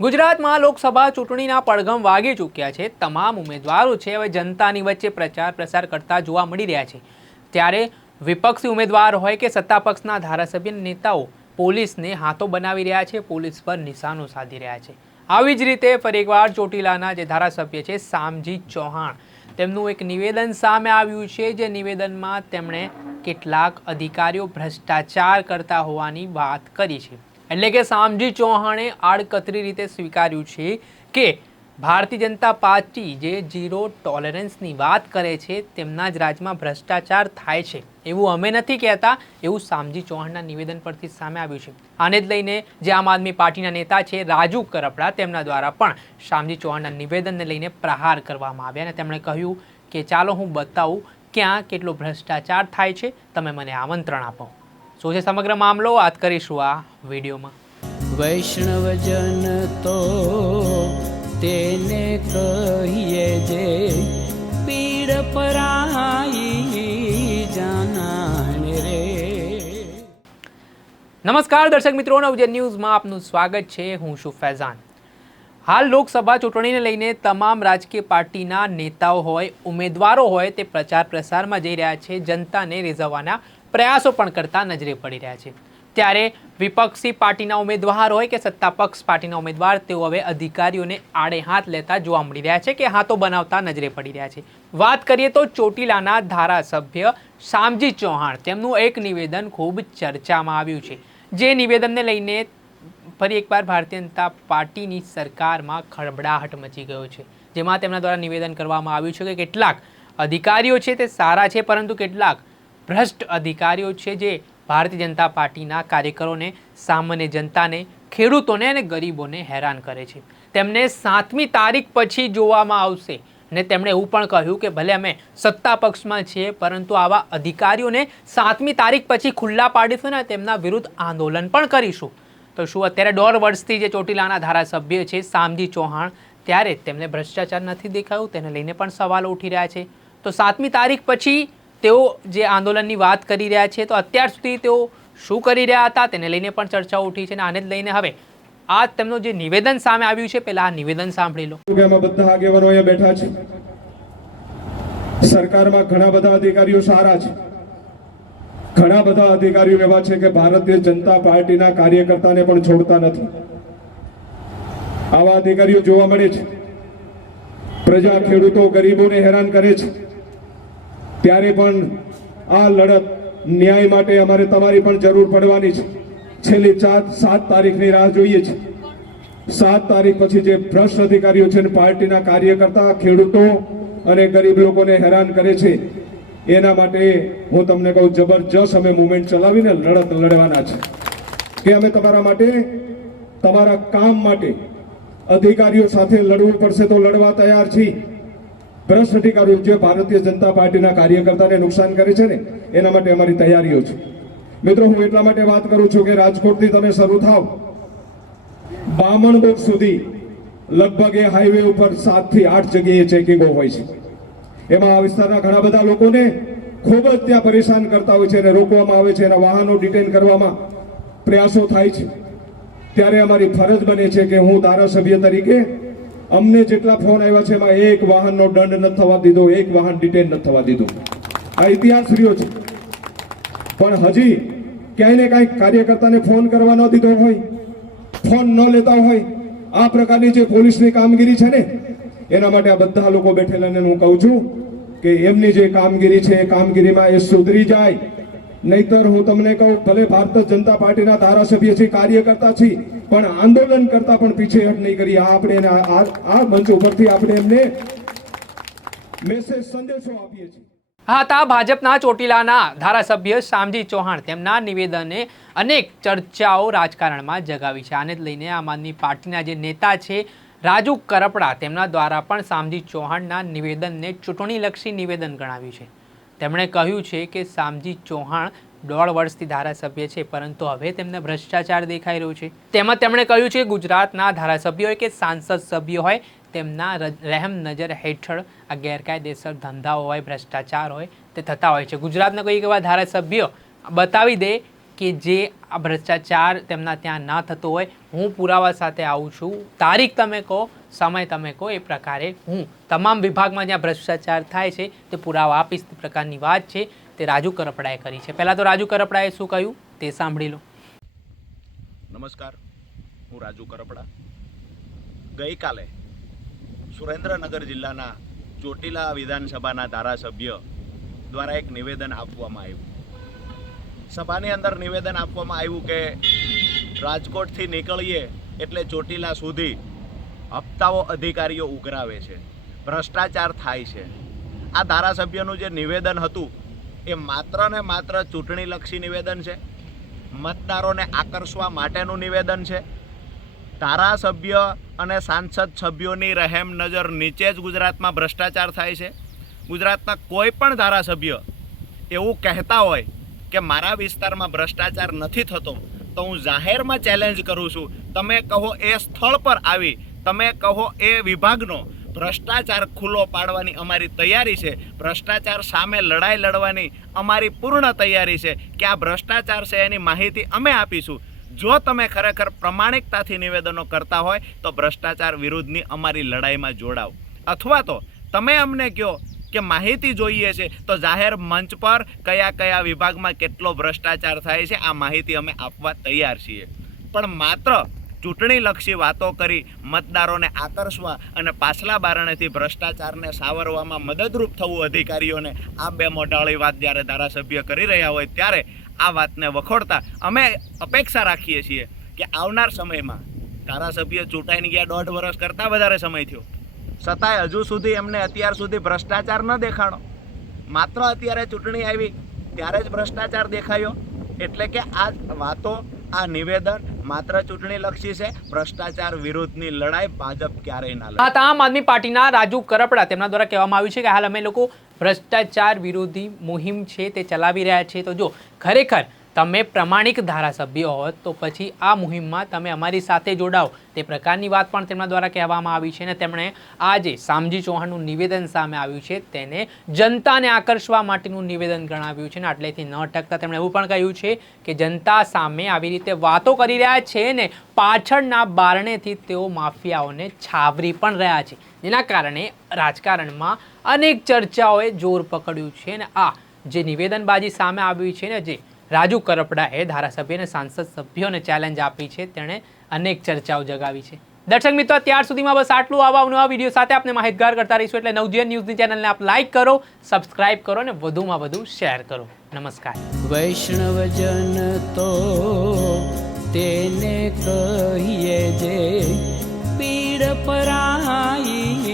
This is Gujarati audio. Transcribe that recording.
ગુજરાતમાં લોકસભા ચૂંટણીના પડઘમ વાગી ચૂક્યા છે. તમામ ઉમેદવારો છે હવે જનતાની વચ્ચે પ્રચાર પ્રસાર કરતા જોવા મળી રહ્યા છે. ત્યારે વિપક્ષી ઉમેદવાર હોય કે સત્તા પક્ષના ધારાસભ્ય નેતાઓ પોલીસને હાથો બનાવી રહ્યા છે, પોલીસ પર નિશાનો સાધી રહ્યા છે. આવી જ રીતે ફરી એકવાર ચોટીલાના જે ધારાસભ્ય છે સામજી ચૌહાણ, તેમનું એક નિવેદન સામે આવ્યું છે, જે નિવેદનમાં તેમણે કેટલાક અધિકારીઓ ભ્રષ્ટાચાર કરતા હોવાની વાત કરી છે. એટલે કે શામજી ચૌહાણે આડકતરી રીતે સ્વીકાર્યું છે કે ભારતીય જનતા પાર્ટી જે ઝીરો ટોલરન્સની વાત કરે છે, તેમના જ રાજમાં ભ્રષ્ટાચાર થાય છે. એવું અમે નથી કહેતા, એવું શામજી ચૌહાણના નિવેદન પરથી સામે આવ્યું છે. આને જ લઈને જે આમ આદમી પાર્ટીના નેતા છે, રાજુ કરપડા, તેમના દ્વારા પણ શામજી ચૌહાણના નિવેદનને લઈને પ્રહાર કરવામાં આવ્યા અને તેમણે કહ્યું કે ચાલો હું બતાવું ક્યાં કેટલો ભ્રષ્ટાચાર થાય છે, તમે મને આમંત્રણ આપો. શું છે સમગ્ર મામલો? વાત કરીશું આ વિડીયોમાં. વૈષ્ણવજન તો તેને કહીએ જે પીડ પરાઈ જાનાને રે. નમસ્કાર દર્શક મિત્રો નવજન ન્યૂઝમાં આપનું સ્વાગત છે. હું છું ફૈઝાન. હાલ લોકસભા ચૂંટણીને લઈને તમામ રાજકીય પાર્ટીના નેતાઓ હોય ઉમેદવારો હોય તે પ્રચાર પ્રસારમાં જઈ રહ્યા છે. જનતાને રીઝવવાના પ્રયાસો પણ કરતા નજરે પડી રહ્યા છે. ત્યારે વિપક્ષી પાર્ટીના ઉમેદવાર હોય કે સત્તા પક્ષ પાર્ટીના ઉમેદવાર, તેઓ હવે અધિકારીઓને આડે હાથ લેતા જોવા મળી રહ્યા છે કે હાથો બનાવતા નજરે પડી રહ્યા છે. વાત કરીએ તો ચોટીલાના ધારાસભ્ય શામજી ચૌહાણ, તેમનું એક નિવેદન ખૂબ ચર્ચામાં આવ્યું છે. જે નિવેદનને લઈને ફરી એકવાર ભારતીય જનતા પાર્ટીની સરકારમાં ખળબડાહટ મચી ગયો છે. જેમાં તેમના દ્વારા નિવેદન કરવામાં આવ્યું છે કે કેટલાક અધિકારીઓ છે તે સારા છે, પરંતુ કેટલાક ભ્રષ્ટ અધિકારીઓ છે જે ભારતીય જનતા પાર્ટીના કાર્યકરોને, સામાન્ય જનતાને, ખેડૂતોને અને ગરીબોને હેરાન કરે છે. તેમને સાતમી તારીખ પછી જોવામાં આવશે. ને તેમણે એવું પણ કહ્યું કે ભલે અમે સત્તા પક્ષમાં છીએ, પરંતુ આવા અધિકારીઓને સાતમી તારીખ પછી ખુલ્લા પાડીશું ને તેમના વિરુદ્ધ આંદોલન પણ કરીશું. તો શું અત્યારે દોઢ વર્ષથી જે ચોટીલાના ધારાસભ્ય છે સામજી ચૌહાણ, ત્યારે તેમને ભ્રષ્ટાચાર નથી દેખાયું? તેને લઈને પણ સવાલો ઉઠી રહ્યા છે. તો સાતમી તારીખ પછી તેઓ જે આંદોલનની વાત કરી રહ્યા છે, તો અત્યાર સુધી તેઓ શું કરી રહ્યા હતા તેને લઈને પણ ચર્ચાઓ ઉઠી છે અને આને જ લઈને હવે આ તેમનું જે નિવેદન સામે આવ્યું છે પહેલા આ નિવેદન સાંભળી લો. આમાં બધા આગેવાનો અહીંયા બેઠા છે. સરકારમાં ઘણા બધા અધિકારીઓ સારા છે. ઘણા બધા અધિકારીઓ એવા છે કે ભારતીય જનતા પાર્ટીના કાર્યકર્તાને પણ છોડતા નથી. આવા અધિકારીઓ જોવા મળે છે. પ્રજા ખેડૂતો ગરીબોને હેરાન કરે છે. ત્યારે પણ આ લડત ન્યાય માટે અમારે તમારી પણ જરૂર પડવાની છે. છેલ્લી ચાર, સાત તારીખની રાહ જોઈએ છે. સાત તારીખ પછી જે ભ્રષ્ટ અધિકારીઓ છે પાર્ટીના કાર્યકર્તા, ખેડૂતો અને ગરીબ લોકોને હેરાન કરે છે, એના માટે હું તમને કહું, જબરજસ્ત અમે મુવમેન્ટ ચલાવીને લડત લડવાના છે. કે અમે તમારા માટે, તમારા કામ માટે અધિકારીઓ સાથે લડવું પડશે તો લડવા તૈયાર છીએ. ભ્રષ્ટ અધિકારીઓ જે ભારતીય જનતા પાર્ટીના કાર્યકર્તાને નુકસાન કરે છે ને, એના માટે અમારી તૈયારીઓ છે. મિત્રો, હું એટલા માટે વાત કરું છું કે રાજકોટથી તમે શરૂ થાવ. બામણબોગ સુધી લગભગ એ હાઈવે ઉપર સાતથી આઠ જગ્યાએ ચેકિંગો હોય છે. એમાં આ વિસ્તારના ઘણા બધા લોકોને ખૂબ જ ત્યાં પરેશાન કરતા હોય છે અને રોકવામાં આવે છે એના વાહનો ડિટેન કરવામાં પ્રયાસો થાય છે. ત્યારે અમારી ફરજ બને છે કે હું ધારાસભ્ય તરીકે અમને જેટલા ફોન આવ્યા છે એમાં એક વાહનનો દંડ ન થવા દીધો, એક વાહન ડિટેન ન થવા દીધું. આ ઇતિહાસ રહ્યો છે. પણ હજી ક્યાંય ને કાંઈ કાર્યકર્તાને ફોન કરવા ન દીધો હોય, ફોન ન લેતા હોય, આ પ્રકારની જે પોલીસની કામગીરી છે ને, એના માટે આ બધા લોકો બેઠેલા હું કહું છું કે એમની જે કામગીરી છે, એ કામગીરીમાં એ સુધરી જાય. નહીતર હું તમને કહું, ભલે ભારતીય જનતા પાર્ટીના ધારાસભ્ય છે, કાર્યકર્તા છે, પણ આંદોલન કરતા પણ પીછેહટ નહીં કરી. આપણે આ મંચ ઉપરથી આપણે એમને મેસેજ સંદેશો આપીએ છીએ. હા, તા ભાજપના ચોટીલાના ધારાસભ્ય શામજી ચૌહાણ તેમના નિવેદને અનેક ચર્ચાઓ રાજકારણમાં જગાવી છે. આને લઈને આમ આદમી પાર્ટીના જે નેતા છે, રાજુ કરપડા, તેમના દ્વારા પણ શામજી ચૌહાણના નિવેદનને ચૂંટણીલક્ષી નિવેદન ગણાવ્યું છે. તેમણે કહ્યું છે કે શામજી ચૌહાણ દોઢ વર્ષથી ધારાસભ્ય છે, પરંતુ હવે તેમને ભ્રષ્ટાચાર દેખાઈ રહ્યો છે. તેમાં તેમણે કહ્યું છે, ગુજરાતના ધારાસભ્ય હોય કે સાંસદ સભ્ય હોય, તેમના રહેમ નજર હેઠળ આ ગેરકાયદેસર ધંધાઓ હોય, ભ્રષ્ટાચાર હોય, તે થતા હોય છે. ગુજરાતના કોઈ એવા ધારાસભ્ય બતાવી દે કે જે આ ભ્રષ્ટાચાર તેમના ત્યાં ના થતો હોય, હું પુરાવા સાથે આવું છું. તારીખ તમે કહો, સમય તમે કહો, એ પ્રકારે હું તમામ વિભાગમાં જ્યાં ભ્રષ્ટાચાર થાય છે, તે પુરાવા આપીશ, તે પ્રકારની વાત છે, તે રાજુ કરપડાએ કરી છે. પહેલાં તો રાજુ કરપડાએ શું કહ્યું? તે સાંભળી લો. નમસ્કાર, હું રાજુ કરપડા. ગઈકાલે સુરેન્દ્રનગર જિલ્લાના ચોટીલા વિધાનસભાના ધારાસભ્ય દ્વારા એક નિવેદન આપવામાં આવ્યું. સભાની અંદર નિવેદન આપવામાં આવ્યું કે રાજકોટથી નીકળીએ એટલે ચોટીલા સુધી હપ્તાઓ અધિકારીઓ ઉઘરાવે છે. ભ્રષ્ટાચાર થાય છે. આ ધારાસભ્યનું જે નિવેદન હતું, એ માત્ર ને માત્ર ચૂંટણીલક્ષી નિવેદન છે. મતદારોને આકર્ષવા માટેનું નિવેદન છે. ધારાસભ્ય અને સાંસદ સભ્યોની રહેમ નજર નીચે જ ગુજરાતમાં ભ્રષ્ટાચાર થાય છે. ગુજરાતના કોઈ પણ ધારાસભ્ય એવું કહેતા હોય કે મારા વિસ્તારમાં ભ્રષ્ટાચાર નથી થતો, તો હું જાહેરમાં ચેલેન્જ કરું છું. તમે કહો એ સ્થળ પર આવી, તમે કહો એ વિભાગનો. ભ્રષ્ટાચાર ખુલ્લો પાડવાની અમારી તૈયારી છે. ભ્રષ્ટાચાર સામે લડાઈ લડવાની અમારી પૂર્ણ તૈયારી છે કે આ ભ્રષ્ટાચાર છે એની માહિતી અમે આપીશું. જો તમે ખરેખર પ્રમાણિકતાથી નિવેદનો કરતા હોય, તો ભ્રષ્ટાચાર વિરુદ્ધની અમારી લડાઈમાં જોડાવ અથવા તો તમે અમને કહો કે માહિતી જોઈએ છે, તો જાહેર મંચ પર કયા કયા વિભાગમાં કેટલો ભ્રષ્ટાચાર થાય છે, આ માહિતી અમે આપવા તૈયાર છીએ. પણ માત્ર ચૂંટણીલક્ષી વાતો કરી મતદારોને આકર્ષવા અને પાછલા બારણેથી ભ્રષ્ટાચારને સાવરવામાં મદદરૂપ થવું અધિકારીઓને આ બે મોટાળી વાત જ્યારે ધારાસભ્ય કરી રહ્યા હોય ત્યારે આ વાતને વખોડતા અમે અપેક્ષા રાખીએ છીએ કે આવનાર સમયમાં ધારાસભ્ય ચૂંટાઈને ગયા દોઢ વર્ષ કરતાં વધારે સમય થયો. છતાંય હજુ સુધી એમને અત્યાર સુધી ભ્રષ્ટાચાર ન દેખાણો. માત્ર અત્યારે ચૂંટણી આવી, ત્યારે જ ભ્રષ્ટાચાર દેખાયો. એટલે કે આ વાતો, આ નિવેદન માત્ર ચૂંટણી લક્ષી છે. ભ્રષ્ટાચાર વિરુદ્ધની લડાઈ ભાજપ ક્યારેય ના લડે. આમ આદમી પાર્ટીના રાજુ કરપડા તેમના દ્વારા કહેવામાં આવ્યું છે કે હાલ અમે લોકો ભ્રષ્ટાચાર વિરોધી મુહિમ છે, તે ચલાવી રહ્યા છે. તો જો ખરેખર તમે પ્રમાણિક ધારાસભ્ય હોત, તો પછી આ મુહિમમાં તમે અમારી સાથે જોડાઓ. તે પ્રકારની વાત પણ તેમના દ્વારા કહેવામાં આવી છે અને તેમણે આજે સામજી ચૌહાણનું નિવેદન સામે આવ્યું છે. તેને જનતાને આકર્ષવા માટેનું નિવેદન ગણાવ્યું છે ને આટલેથી ન અટકતા તેમણે એવું પણ કહ્યું છે કે જનતા સામે આવી રીતે વાતો કરી રહ્યા છે ને પાછળના બારણેથી તેઓ માફિયાઓને છાવરી પણ રહ્યા છે. જેના કારણે રાજકારણમાં અનેક ચર્ચાઓએ જોર પકડ્યું છે ને આ જે નિવેદનબાજી સામે આવી છે ને જે રાજુ કરપડાએ ધારાસભ્ય અને સાંસદ સભ્યોને ચેલેન્જ આપી છે. તેણે અનેક ચર્ચાઓ જગાવી છે. દર્શક મિત્રો અત્યાર સુધીમાં બસ આટલું. આવા નવા વીડિયો સાથે આપણે માહિતગાર કરતા રહીશું એટલે નવજીવન ન્યૂઝની ચેનલને આપ લાઇક કરો સબસ્ક્રાઇબ કરો અને વધુમાં વધુ શેર કરો. નમસ્કાર. વૈષ્ણવજન તો તેને કહીએ જે પીડ પરાઈ